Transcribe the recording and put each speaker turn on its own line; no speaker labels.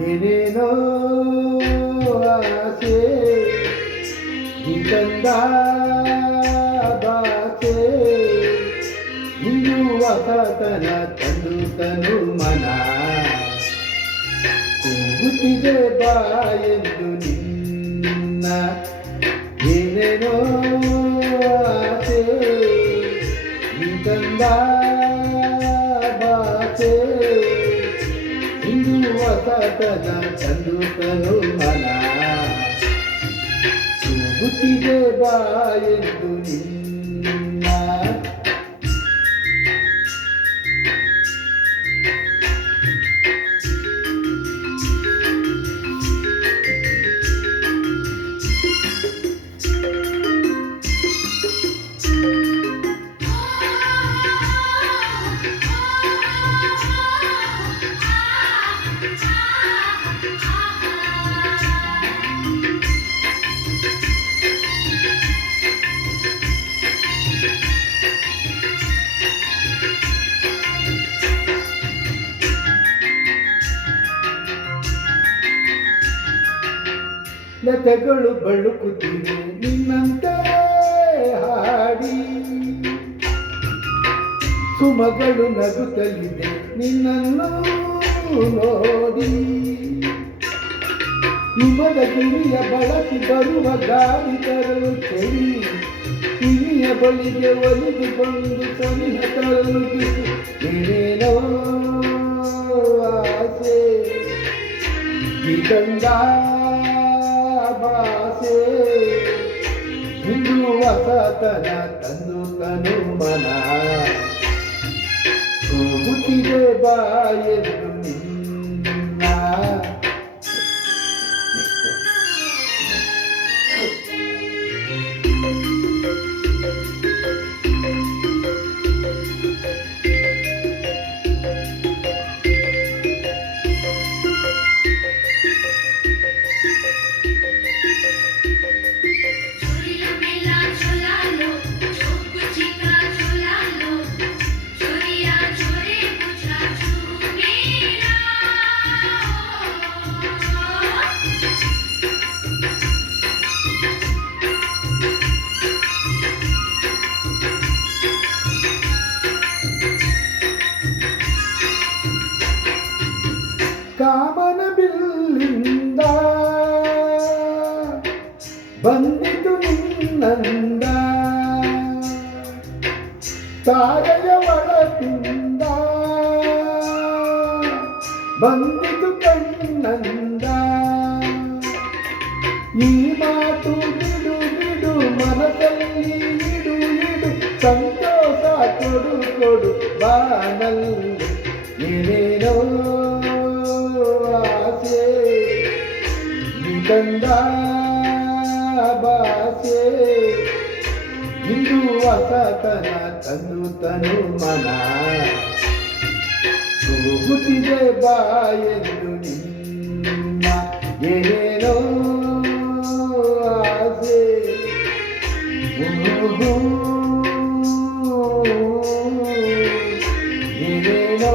ಏನೇನೋ ಆಸೆ ನಿಂದ ಬಾಸೆ ನಿಲ್ಲುವ ಸತನ ತನು ತನು ಮನ. ಕೂಗುತ್ತಿದೆ ಬಾ ಎಂದು ನಿನ್ನ ಏನೇನೋ ಆಸೆ ನಿಂದ ಹೊಸತನ ತಂದು ತನು ಮನ ಕೂಗುತ್ತಿದೆ ಬಾ ಎಂದು ನಿನ್ನ ಲತೆಗಳು ಬಳುಕುತ್ತಿವೆ ನಿನ್ನಂತ ಹಾಡಿ. ಸುಮಗಳು ನಗುತ್ತಲಿದೆ. ನಿನ್ನನ್ನು ನೋಡಿ. ಹಿಮದ ಗಿರಿಯ ಬಳಸಿ ಬರುವ ಗಾಳಿ ತರಲು ಚಳಿ ಹಿರಿಯ ಬಳಿಗೆ ಒಲಿದುಕೊಂಡು ಸನಿಹ ತರಲು ಆಸೆ. ಗೀತಂಗ ಹಿಂದೂ ವಸತನ ತಂದು ತನು ಮನ ಬಾಯೆಂದು ತಾರೆಯ ಒಳಪಿಂದ ಬಂದಿತು ಕಣ್ಣಂದ ಈ ಮಾತು ಬಿಡು ಬಿಡು ಮನದಲ್ಲಿ ಇಡು ಇಡು ಸಂತೋಷ ಕೊಡು ಕೊಡು ಬಾನಲ್ಲಿ ಏನೇನೋ ಆಸೆ ನೀ ತಂದ నిలువక తన తను తను మన ಹುಟ್ಟಿದೆ ಬಾ ಎಂದು ನಿಮ್ಮ ಏನೇನೋ ಆಸೆ ಏನೇನೋ